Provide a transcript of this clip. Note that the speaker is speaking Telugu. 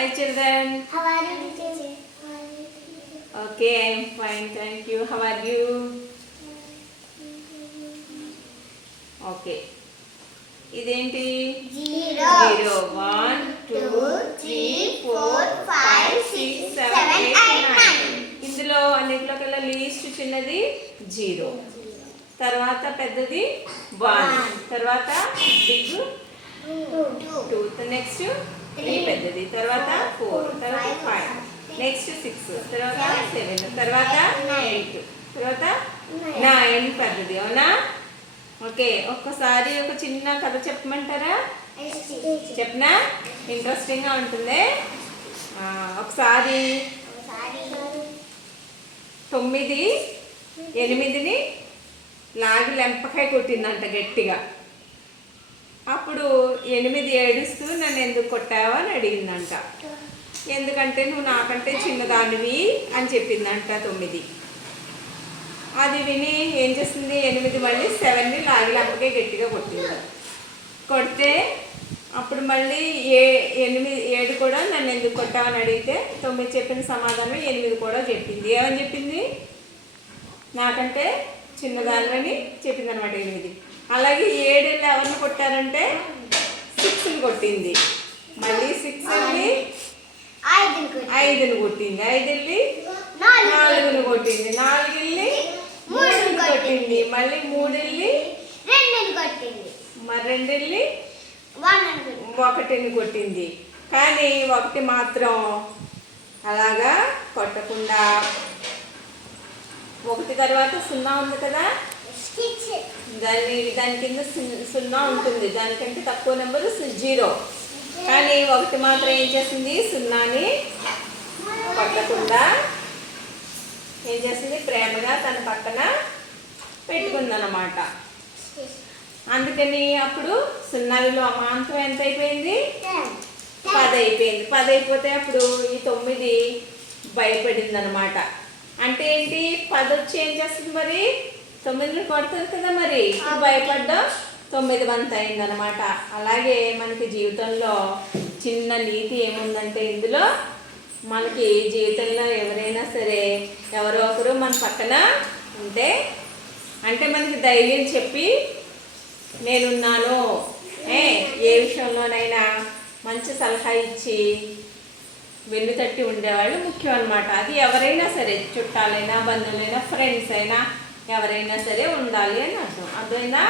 Hi children. How are you, teacher? Okay, I am fine. Thank you. How are you? Okay. ఇదేంటి? 0 1 2 3 4 5 6 7 8 9. ఇందులో అన్నిటిలోకల్లా లీస్ట్ చిన్నది 0. తర్వాత పెద్దది 1. తర్వాత బిగ్ 2. నెక్స్ట్ 3 పెద్దది. తర్వాత 4. తర్వాత 5. నెక్స్ట్ 6. తర్వాత 7. తర్వాత 8. తర్వాత 9 పెద్దది. అవునా? ఓకే, ఒక్కసారి ఒక చిన్న కథ చెప్పమంటారా? చెప్పనా? ఇంట్రెస్టింగ్గా ఉంటుంది. ఒకసారి 9 8ని లాగి లెంపకాయ కొట్టిందంట గట్టిగా. అప్పుడు 8 ఏడుస్తూ నన్ను ఎందుకు కొట్టావా అని అడిగిందంట. ఎందుకంటే నువ్వు నాకంటే చిన్నదానివి అని చెప్పిందంట 9. అది విని ఏం చేస్తుంది? 8 మళ్ళీ 7ని లాగి లెంపకాయ గట్టిగా కొట్టింది. కొడితే అప్పుడు మళ్ళీ 7 కూడా నన్ను ఎందుకు కొట్టావని అడిగితే 9 చెప్పిన సమాధానం 8 కూడా చెప్పింది. ఏమని చెప్పింది? నాకంటే చిన్నదానివని చెప్పింది అనమాట 8. అలాగే 7 ఎవరిని కొట్టారంటే 6ని కొట్టింది. మళ్ళీ 6 5ని కొట్టింది. 5 4ని కొట్టింది. 4 3ని కొట్టింది. మళ్ళీ 3 2ని కొట్టింది. మరి 2 1ని కొట్టింది. కానీ 1 మాత్రం అలాగా కొట్టకుండా 1 తర్వాత 0 ఉంది కదా, దాని కింద 0 ఉంటుంది. దానికంటే తక్కువ నెంబరు 0. కానీ 1 మాత్రం ఏం చేసింది? 0ని కొట్టకుండా ఏం చేసింది? ప్రేమగా తన పక్కన పెట్టుకుందన్నమాట. అందుకని అప్పుడు 0లో అమాంతం ఎంత అయిపోయింది? 10 అయిపోయింది. 10 అయిపోతే అప్పుడు ఈ 9 భయపడింది అనమాట. అంటే ఏంటి? 10 వచ్చి ఏం చేస్తుంది? మరి 9ని కొడుతుంది కదా, మరి భయపడ్డా 9 వంతు అయిందనమాట. అలాగే మనకి జీవితంలో చిన్న నీతి ఏముందంటే, ఇందులో మనకి జీవితంలో ఎవరైనా సరే ఎవరో ఒకరు మన పక్కన ఉంటే, అంటే మనకి ధైర్యం చెప్పి నేనున్నాను, ఏ విషయంలోనైనా మంచి సలహా ఇచ్చి వెన్ను తట్టి ఉండేవాళ్ళు ముఖ్యం అనమాట. అది ఎవరైనా సరే, చుట్టాలైనా బంధువులైనా ఫ్రెండ్స్ అయినా ఎవరైనా సరే ఉండాలి అని అర్థం. అర్థమైందా?